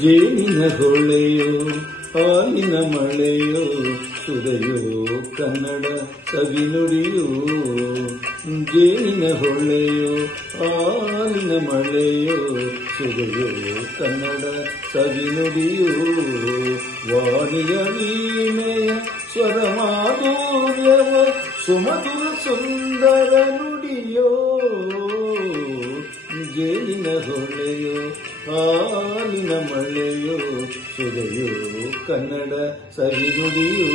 ಜೇನಿನ ಹೊಳೆಯೋ ಹಾಲಿನ ಮಳೆಯೋ ಸುರೆಯೋ ಕನ್ನಡ ಸವಿನುಡಿಯೋ. ಜೇನಿನ ಹೊಳೆಯೋ ಹಾಲಿನ ಮಳೆಯೋ ಸುರೆಯೋ ಕನ್ನಡ ಸವಿನುಡಿಯೋ. ವಾಣಿಯ ವೀಣೆಯ ಸ್ವರ ಮಾಧುರ್ಯವ ಸುಮಧುರ ಸುಂದರ ನುಡಿಯೋ. ಜೇನಿನ ಹೊಳೆಯೋ ಹಾಲಿನ ಮಳೆಯೋ ಸುರೆಯೋ ಕನ್ನಡ ಸವಿನುಡಿಯೋ.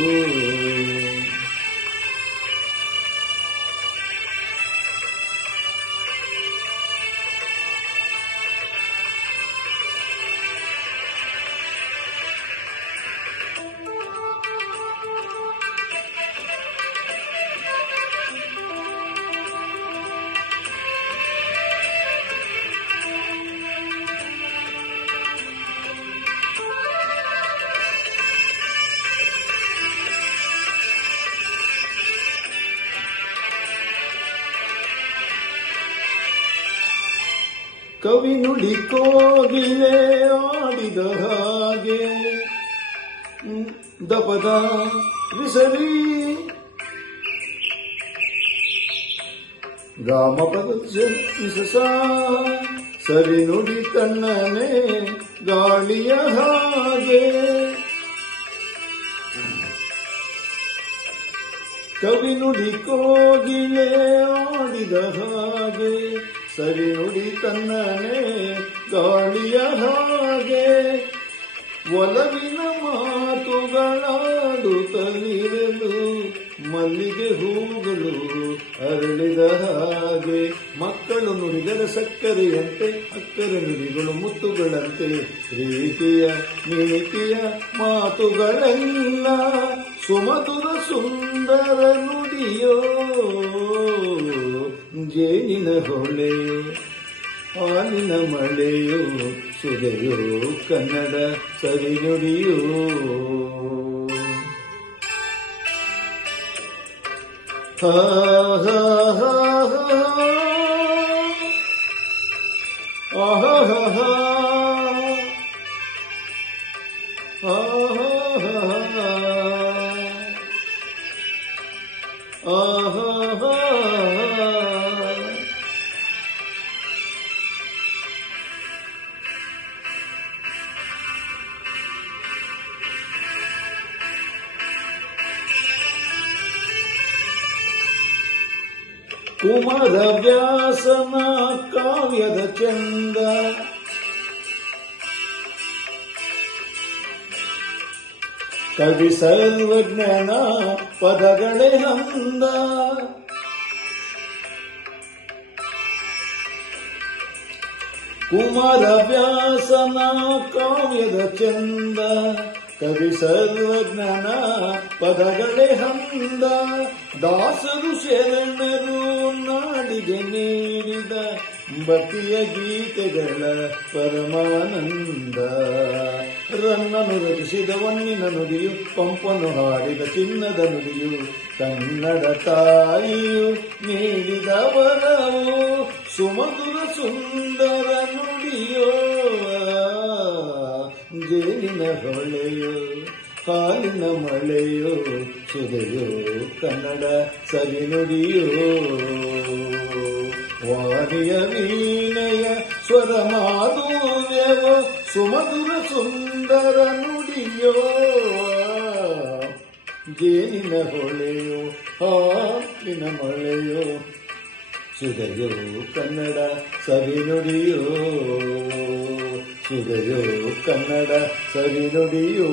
ಕವಿ ನುಡಿ ಕೋಗಿಲೆ ಆಡಿದ ಹಾಗೆ ದಪದ ವಿಸರಿ ಗಾಮಪದ ವಿಸಸ ಸರಿ ನುಡಿ ತನ್ನನೆ ಗಾಳಿಯ ಹಾಗೆ. ಕವಿ ನುಡಿ ಕೋಗಿಲೆ ಆಡಿದ ಹಾಗೆ ಸರಿ ನುಡಿ ತನ್ನನೆ ಗಾಳಿಯ ಹಾಗೆ. ಒಲವಿನ ಮಾತುಗಳಾಡುತ್ತಲಿರಲು ಮಲ್ಲಿಗೆ ಹೂಗಳು ಅರಳಿದ ಹಾಗೆ. ಮಕ್ಕಳು ನುಡಿದರೆ ಸಕ್ಕರೆಯಂತೆ ಅಕ್ಕರೆ ನುಡಿಗಳು ಮುತ್ತುಗಳಂತೆ. ಪ್ರೀತಿಯ ನೀತಿಯ ಮಾತುಗಳೆಲ್ಲ ಸುಮಧುರ ಸುಂದರ ನುಡಿಯೋ. ಜೇನಿನ ಹೊಳೆಯೋ ಹಾಲಿನ ಮಳೆಯೋ ಸುರೆಯೋ ಕನ್ನಡ ಸವಿನುಡಿಯೋ. ಹಾ ಹಾ ಹಾ ಹಾ ಹಾ ಕುಮಾರ ವ್ಯಾಸನ ಕಾವ್ಯದ ಚಂದ ಕವಿ ಸರ್ವಜ್ಞನ ಪದಗಳೇ ಹಂದ. ಕುಮಾರ ವ್ಯಾಸನ ಕಾವ್ಯದ ಚಂದ ಕವಿ ಸರ್ವಜ್ಞನ ಪದಗಳೇ ಹಂದ. ದಾಸರು ಶರಣರು ನಾಡಿಗೆ ನೀಡಿದ ಭಕ್ತಿಯ ಗೀತೆಗಳ ಪರಮಾನಂದ. ರನ್ನನು ರಚಿಸಿದ ವನ್ನಿನ ನುಡಿಯು ಪಂಪನು ಹಾಡಿದ ಚಿನ್ನದ ನುಡಿಯು. ಕನ್ನಡ ತಾಯಿಯು ನೀಡಿದ ವರವು ಸುಮಧುರ ಸುಂದರ ನುಡಿಯೋ. ಜೇನಿನ ಹೊಳೆಯೋ ಹಾಲಿನ ಮಳೆಯೋ ಸುರೆಯೋ ಕನ್ನಡ ಸವಿನುಡಿಯೋ. ವಾಣಿಯ ವೀಣೆಯ ಸ್ವರ ಮಾಧುರ್ಯವ ಸುಮಧುರ ಸುಂದರ ನುಡಿಯೋ. ಜೇನಿನ ಹೊಳೆಯೋ ಹಾಲಿನ ಮಳೆಯೋ ಸುರೆಯೋ ಕನ್ನಡ ಸವಿನುಡಿಯೋ. ಸುರೆಯೋ ಕನ್ನಡ ಸವಿನುಡಿಯೋ.